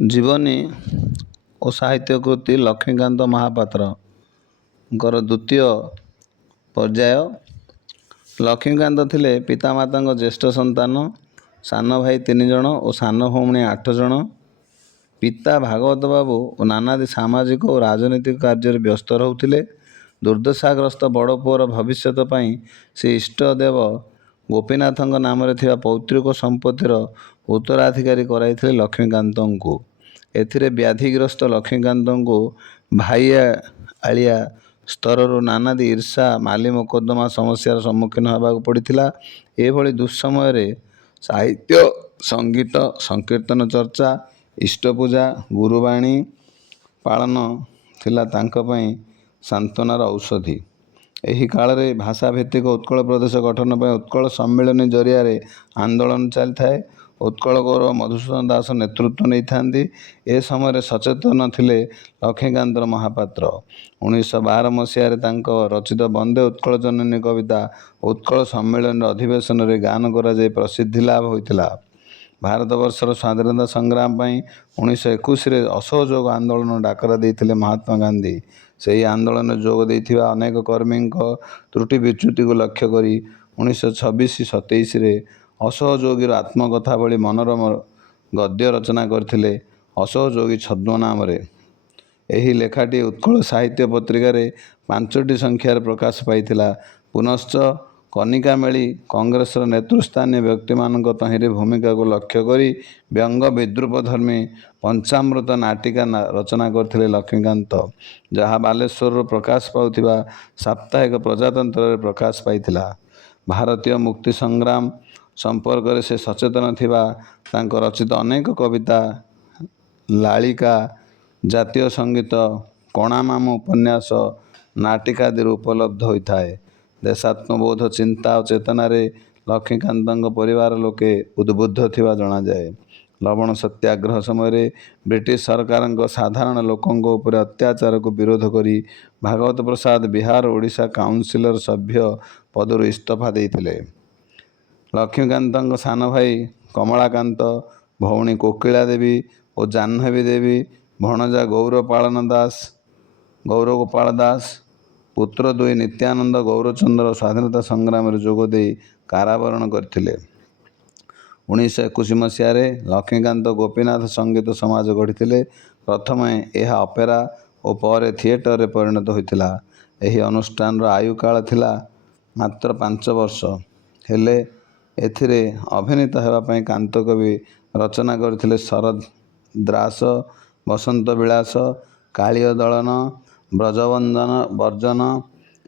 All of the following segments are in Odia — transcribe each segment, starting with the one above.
ଜୀବନୀ ଓ ସାହିତ୍ୟ କୃତି ଲକ୍ଷ୍ମୀକାନ୍ତ ମହାପାତ୍ରଙ୍କର ଦ୍ୱିତୀୟ ପର୍ଯ୍ୟାୟ। ଲକ୍ଷ୍ମୀକାନ୍ତ ଥିଲେ ପିତାମାତାଙ୍କ ଜ୍ୟେଷ୍ଠ ସନ୍ତାନ। ସାନ ଭାଇ 3 ଜଣ ଓ ସାନ ଭଉଣୀ 8 ଜଣ। ପିତା ଭାଗବତ ବାବୁ ଓ ନାନାଦି ସାମାଜିକ ଓ ରାଜନୈତିକ କାର୍ଯ୍ୟରେ ବ୍ୟସ୍ତ ରହୁଥିଲେ। ଦୁର୍ଦ୍ଦଶାଗ୍ରସ୍ତ ବଡ଼ ପୁଅର ଭବିଷ୍ୟତ ପାଇଁ ସେ ଇଷ୍ଟଦେବ ଗୋପୀନାଥଙ୍କ ନାମରେ ଥିବା ପୈତୃକ ସମ୍ପତ୍ତିର ଉତ୍ତରାଧିକାରୀ କରାଇଥିଲେ ଲକ୍ଷ୍ମୀକାନ୍ତଙ୍କୁ। ଏଥିରେ ବ୍ୟାଧିଗ୍ରସ୍ତ ଲକ୍ଷ୍ମୀକାନ୍ତଙ୍କୁ ଭାଇଆଳିଆ ସ୍ତରରୁ ନାନାଦି ଈର୍ଷା ମାଲି ମୋକଦ୍ଦମା ସମସ୍ୟାର ସମ୍ମୁଖୀନ ହେବାକୁ ପଡ଼ିଥିଲା। ଏଭଳି ଦୁଃସମୟରେ ସାହିତ୍ୟ, ସଙ୍ଗୀତ, ସଂକୀର୍ତ୍ତନ ଚର୍ଚ୍ଚା, ଇଷ୍ଟପୂଜା, ଗୁରୁବାଣୀ ପାଳନ ଥିଲା ତାଙ୍କ ପାଇଁ ସାନ୍ତ୍ୱନାର ଔଷଧି। ଏହି କାଳରେ ଭାଷାଭିତ୍ତିକ ଉତ୍କଳ ପ୍ରଦେଶ ଗଠନ ପାଇଁ ଉତ୍କଳ ସମ୍ମିଳନୀ ଜରିଆରେ ଆନ୍ଦୋଳନ ଚାଲିଥାଏ। ଉତ୍କଳ ଗୌରବ ମଧୁସୂଦନ ଦାସ ନେତୃତ୍ୱ ନେଇଥାନ୍ତି। ଏ ସମୟରେ ସଚେତନ ଥିଲେ ଲକ୍ଷ୍ମୀକାନ୍ତ ମହାପାତ୍ର। 1912 ମସିହାରେ ତାଙ୍କ ରଚିତ ବନ୍ଦେ ଉତ୍କଳ ଜନନୀ କବିତା ଉତ୍କଳ ସମ୍ମିଳନୀର ଅଧିବେଶନରେ ଗାନ କରାଯାଇ ପ୍ରସିଦ୍ଧି ଲାଭ ହୋଇଥିଲା। ଭାରତବର୍ଷର ସ୍ୱାଧୀନତା ସଂଗ୍ରାମ ପାଇଁ 1921ରେ ଅସହଯୋଗ ଆନ୍ଦୋଳନ ଡାକରା ଦେଇଥିଲେ ମହାତ୍ମା ଗାନ୍ଧୀ। ସେହି ଆନ୍ଦୋଳନରେ ଯୋଗ ଦେଇଥିବା ଅନେକ କର୍ମୀଙ୍କ ତ୍ରୁଟି ବିଚ୍ୟୁତିକୁ ଲକ୍ଷ୍ୟ କରି 1926-27ରେ ଅସହଯୋଗୀର ଆତ୍ମକଥା ଭଳି ମନୋରମ ଗଦ୍ୟ ରଚନା କରିଥିଲେ ଅସହଯୋଗୀ ଛଦ୍ମ ନାମରେ। ଏହି ଲେଖାଟି ଉତ୍କଳ ସାହିତ୍ୟ ପତ୍ରିକାରେ 5ଟି ସଂଖ୍ୟାରେ ପ୍ରକାଶ ପାଇଥିଲା। ପୁନଶ୍ଚ କନିକା ମେଳି କଂଗ୍ରେସର ନେତୃସ୍ଥାନୀୟ ବ୍ୟକ୍ତିମାନଙ୍କ ତହିଁରେ ଭୂମିକାକୁ ଲକ୍ଷ୍ୟ କରି ବ୍ୟଙ୍ଗ ବିଦ୍ରୂପଧର୍ମୀ ପଞ୍ଚାମୃତ ନାଟିକା ରଚନା କରିଥିଲେ ଲକ୍ଷ୍ମୀକାନ୍ତ, ଯାହା ବାଲେଶ୍ୱରରୁ ପ୍ରକାଶ ପାଉଥିବା ସାପ୍ତାହିକ ପ୍ରଜାତନ୍ତ୍ରରେ ପ୍ରକାଶ ପାଇଥିଲା। ଭାରତୀୟ ମୁକ୍ତି ସଂଗ୍ରାମ ସମ୍ପର୍କରେ ସେ ସଚେତନ ଥିବା ତାଙ୍କ ରଚିତ ଅନେକ କବିତା, ଲାଳିକା, ଜାତୀୟ ସଙ୍ଗୀତ, କଣାମାମୁଁ ଉପନ୍ୟାସ, ନାଟିକା ଆଦିରୁ ଉପଲବ୍ଧ ହୋଇଥାଏ। ଦେଶାତ୍ମବୋଧ ଚିନ୍ତା ଓ ଚେତନାରେ ଲକ୍ଷ୍ମୀକାନ୍ତଙ୍କ ପରିବାର ଲୋକେ ଉଦ୍ବୁଦ୍ଧ ଥିବା ଜଣାଯାଏ। ଲବଣ ସତ୍ୟାଗ୍ରହ ସମୟରେ ବ୍ରିଟିଶ ସରକାରଙ୍କ ସାଧାରଣ ଲୋକଙ୍କ ଉପରେ ଅତ୍ୟାଚାରକୁ ବିରୋଧ କରି ଭାଗବତ ପ୍ରସାଦ ବିହାର ଓଡ଼ିଶା କାଉନସିଲର ସଭ୍ୟ ପଦରୁ ଇସ୍ତଫା ଦେଇଥିଲେ। ଲକ୍ଷ୍ମୀକାନ୍ତଙ୍କ ସାନ ଭାଇ କମଳାକାନ୍ତ, ଭଉଣୀ କୋକିଳା ଦେବୀ ଓ ଜାହ୍ନବୀ ଦେବୀ, ଭଣଜା ଗୌରଗୋପାଳ ଦାସ, ପୁତ୍ର 2 ନିତ୍ୟାନନ୍ଦ ଗୌରଚନ୍ଦ୍ର ସ୍ୱାଧୀନତା ସଂଗ୍ରାମରେ ଯୋଗ ଦେଇ କାରାବରଣ କରିଥିଲେ। 1921 ମସିହାରେ ଲକ୍ଷ୍ମୀକାନ୍ତ ଗୋପୀନାଥ ସଙ୍ଗୀତ ସମାଜ ଗଢ଼ିଥିଲେ। ପ୍ରଥମେ ଏହା ଅପେରା ଓ ପରେ ଥିଏଟରରେ ପରିଣତ ହୋଇଥିଲା। ଏହି ଅନୁଷ୍ଠାନର ଆୟୁକାଳ ଥିଲା ମାତ୍ର 5 ବର୍ଷ। ହେଲେ ଏଥିରେ ଅଭିନୀତ ହେବା ପାଇଁ କାନ୍ତକବି ରଚନା କରିଥିଲେ ଶରଦ୍ରାସ, ବସନ୍ତ ବିଳାସ, କାଳିୟ ଦଳନ, ବ୍ରଜବର୍ଜନ,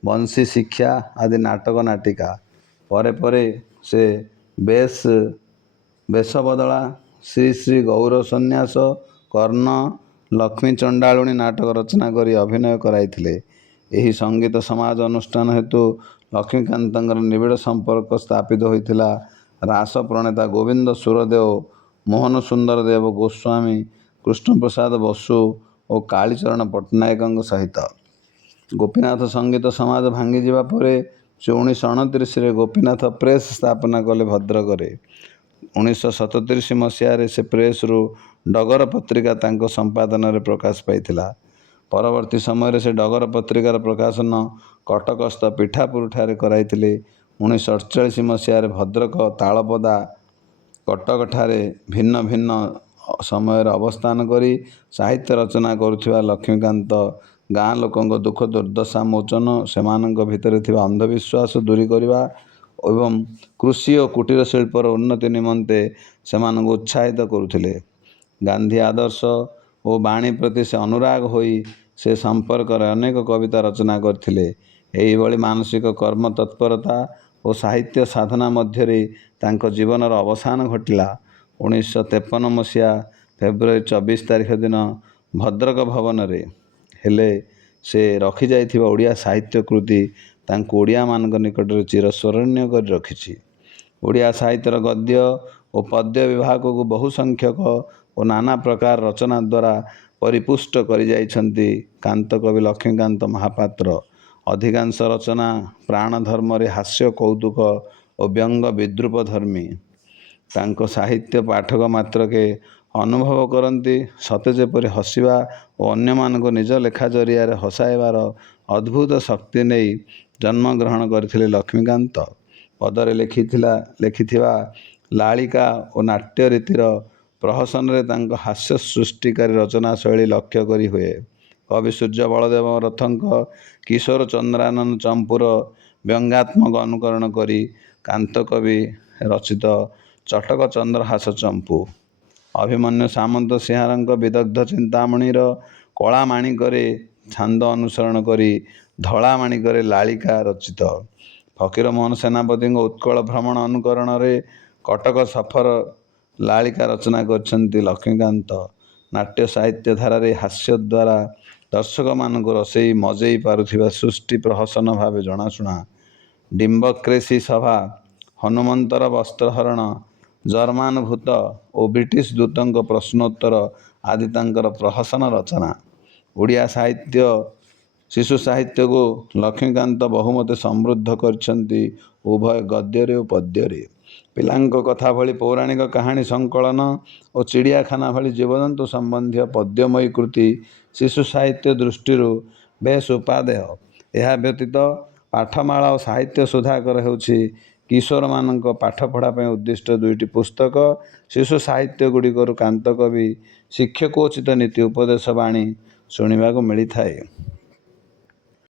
ବଂଶୀ ଶିକ୍ଷା ଆଦି ନାଟକ ନାଟିକା। ପରେ ପରେ ସେ ବେଶ ବଦଳା, ଶ୍ରୀ ଶ୍ରୀ ଗୌର ସନ୍ନ୍ୟାସ, କର୍ଣ୍ଣ, ଲକ୍ଷ୍ମୀ ଚଣ୍ଡାଳୁଣୀ ନାଟକ ରଚନା କରି ଅଭିନୟ କରାଇଥିଲେ। ଏହି ସଙ୍ଗୀତ ସମାଜ ଅନୁଷ୍ଠାନ ହେତୁ ଲକ୍ଷ୍ମୀକାନ୍ତଙ୍କର ନିବିଡ଼ ସମ୍ପର୍କ ସ୍ଥାପିତ ହୋଇଥିଲା ରାସ ପ୍ରଣେତା ଗୋବିନ୍ଦ ସୁରଦେଓ, ମୋହନ ସୁନ୍ଦର ଦେବ ଗୋସ୍ୱାମୀ, କୃଷ୍ଣପ୍ରସାଦ ବସୁ ଓ କାଳୀଚରଣ ପଟ୍ଟନାୟକଙ୍କ ସହିତ। ଗୋପୀନାଥ ସଙ୍ଗୀତ ସମାଜ ଭାଙ୍ଗିଯିବା ପରେ ସେ 1929ରେ ଗୋପୀନାଥ ପ୍ରେସ୍ ସ୍ଥାପନା କଲେ ଭଦ୍ରକରେ। 1937 ମସିହାରେ ସେ ପ୍ରେସରୁ ଡଗର ପତ୍ରିକା ତାଙ୍କ ସମ୍ପାଦନାରେ ପ୍ରକାଶ ପାଇଥିଲା। ପରବର୍ତ୍ତୀ ସମୟରେ ସେ ଡଗର ପତ୍ରିକାର ପ୍ରକାଶନ କଟକସ୍ଥ ପିଠାପୁରଠାରେ କରାଇଥିଲେ। 1948 ମସିହାରେ ଭଦ୍ରକ, ତାଳପଦା, କଟକଠାରେ ଭିନ୍ନ ଭିନ୍ନ ସମୟରେ ଅବସ୍ଥାନ କରି ସାହିତ୍ୟ ରଚନା କରୁଥିବା ଲକ୍ଷ୍ମୀକାନ୍ତ ଗାଁ ଲୋକଙ୍କ ଦୁଃଖ ଦୁର୍ଦ୍ଦଶା ମୋଚନ, ସେମାନଙ୍କ ଭିତରେ ଥିବା ଅନ୍ଧବିଶ୍ୱାସ ଦୂରୀ କରିବା ଏବଂ କୃଷି ଓ କୁଟୀର ଶିଳ୍ପର ଉନ୍ନତି ନିମନ୍ତେ ସେମାନଙ୍କୁ ଉତ୍ସାହିତ କରୁଥିଲେ। ଗାନ୍ଧୀ ଆଦର୍ଶ ଓ ବାଣୀ ପ୍ରତି ସେ ଅନୁରାଗ ହୋଇ ସେ ସମ୍ପର୍କରେ ଅନେକ କବିତା ରଚନା କରିଥିଲେ। ଏହିଭଳି ମାନସିକ କର୍ମ ତତ୍ପରତା ଓ ସାହିତ୍ୟ ସାଧନା ମଧ୍ୟରେ ତାଙ୍କ ଜୀବନର ଅବସାନ ଘଟିଲା 1953 ମସିହା ଫେବୃଆରୀ 24 ତାରିଖ ଦିନ ଭଦ୍ରକ ଭବନରେ। ହେଲେ ସେ ରଖିଯାଇଥିବା ଓଡ଼ିଆ ସାହିତ୍ୟ କୃତି ତାଙ୍କୁ ଓଡ଼ିଆମାନଙ୍କ ନିକଟରେ ଚିରସ୍ମରଣୀୟ କରି ରଖିଛି। ଓଡ଼ିଆ ସାହିତ୍ୟର ଗଦ୍ୟ ଓ ପଦ୍ୟ ବିଭାଗକୁ ବହୁ ସଂଖ୍ୟକ ଓ ନାନା ପ୍ରକାର ରଚନା ଦ୍ୱାରା ପରିପୁଷ୍ଟ କରିଯାଇଛନ୍ତି କାନ୍ତକବି ଲକ୍ଷ୍ମୀକାନ୍ତ ମହାପାତ୍ର। ଅଧିକାଂଶ ରଚନା ପ୍ରାଣ ଧର୍ମରେ ହାସ୍ୟ କୌତୁକ ଓ ବ୍ୟଙ୍ଗ ବିଦ୍ରୂପ ଧର୍ମୀ। ତାଙ୍କ ସାହିତ୍ୟ ପାଠକ ମାତ୍ରକେ ଅନୁଭବ କରନ୍ତି ସତେ ଯେପରି ହସିବା ଓ ଅନ୍ୟମାନଙ୍କୁ ନିଜ ଲେଖା ଜରିଆରେ ହସାଇବାର ଅଦ୍ଭୁତ ଶକ୍ତି ନେଇ ଜନ୍ମଗ୍ରହଣ କରିଥିଲେ ଲକ୍ଷ୍ମୀକାନ୍ତ। ପଦରେ ଲେଖିଥିବା ଲାଳିକା ଓ ନାଟ୍ୟ ରୀତିର ପ୍ରହସନରେ ତାଙ୍କ ହାସ୍ୟ ସୃଷ୍ଟିକାରୀ ରଚନା ଶୈଳୀ ଲକ୍ଷ୍ୟ କରି ହୁଏ। କବି ସୂର୍ଯ୍ୟ ବଳଦେବ ରଥଙ୍କ କିଶୋର ଚନ୍ଦ୍ରାନନ ଚମ୍ପୁର ବ୍ୟଙ୍ଗାତ୍ମକ ଅନୁକରଣ କରି କାନ୍ତକବି ରଚିତ ଚଟକ ଚନ୍ଦ୍ରହାସ ଚମ୍ପୁ, ଅଭିମନ୍ୟୁ ସାମନ୍ତ ସିଂହାରଙ୍କ ବିଦଗ୍ଧ ଚିନ୍ତାମଣିର କଳା ମାଣିକରେ ଛାନ୍ଦ ଅନୁସରଣ କରି ଧଳା ମାଣିକରେ ଲାଳିକା ରଚିତ, ଫକୀରମୋହନ ସେନାପତିଙ୍କ ଉତ୍କଳ ଭ୍ରମଣ ଅନୁକରଣରେ କଟକ ସଫର ଲାଳିକା ରଚନା କରିଛନ୍ତି ଲକ୍ଷ୍ମୀକାନ୍ତ। ନାଟ୍ୟ ସାହିତ୍ୟ ଧାରାରେ ହାସ୍ୟ ଦ୍ୱାରା ଦର୍ଶକମାନଙ୍କୁ ରସେଇ ମଜେଇ ପାରୁଥିବା ସୃଷ୍ଟି ପ୍ରହସନ ଭାବେ ଜଣାଶୁଣା। ଡିମ୍ବକ୍ରେସି ସଭା, ହନୁମନ୍ତର ବସ୍ତ୍ରହରଣ, ଜର୍ମାନ ଭୂତ ଓ ବ୍ରିଟିଶ ଦୂତଙ୍କ ପ୍ରଶ୍ନୋତ୍ତର ଆଦି ତାଙ୍କର ପ୍ରହସନ ରଚନା। ଓଡ଼ିଆ ଶିଶୁ ସାହିତ୍ୟକୁ ଲକ୍ଷ୍ମୀକାନ୍ତ ବହୁମତେ ସମୃଦ୍ଧ କରିଛନ୍ତି ଉଭୟ ଗଦ୍ୟରେ ଓ ପଦ୍ୟରେ। ପିଲାଙ୍କ କଥା ଭଳି ପୌରାଣିକ କାହାଣୀ ସଂକଳନ ଓ ଚିଡ଼ିଆଖାନା ଭଳି ଜୀବଜନ୍ତୁ ସମ୍ବନ୍ଧୀୟ ପଦ୍ୟମୟୀ କୃତି ଶିଶୁ ସାହିତ୍ୟ ଦୃଷ୍ଟିରୁ ବେଶ୍ ଉପାଦେୟ। ଏହା ବ୍ୟତୀତ ପାଠମାଳା ଓ ସାହିତ୍ୟ ସୁଧାକର ହେଉଛି କିଶୋରମାନଙ୍କ ପାଠପଢ଼ା ପାଇଁ ଉଦ୍ଦିଷ୍ଟ ଦୁଇଟି ପୁସ୍ତକ। ଶିଶୁ ସାହିତ୍ୟ ଗୁଡ଼ିକରୁ କାନ୍ତକବି ଶିକ୍ଷକୋଚିତ ନୀତି ଉପଦେଶ ବାଣୀ ଶୁଣିବାକୁ ମିଳିଥାଏ।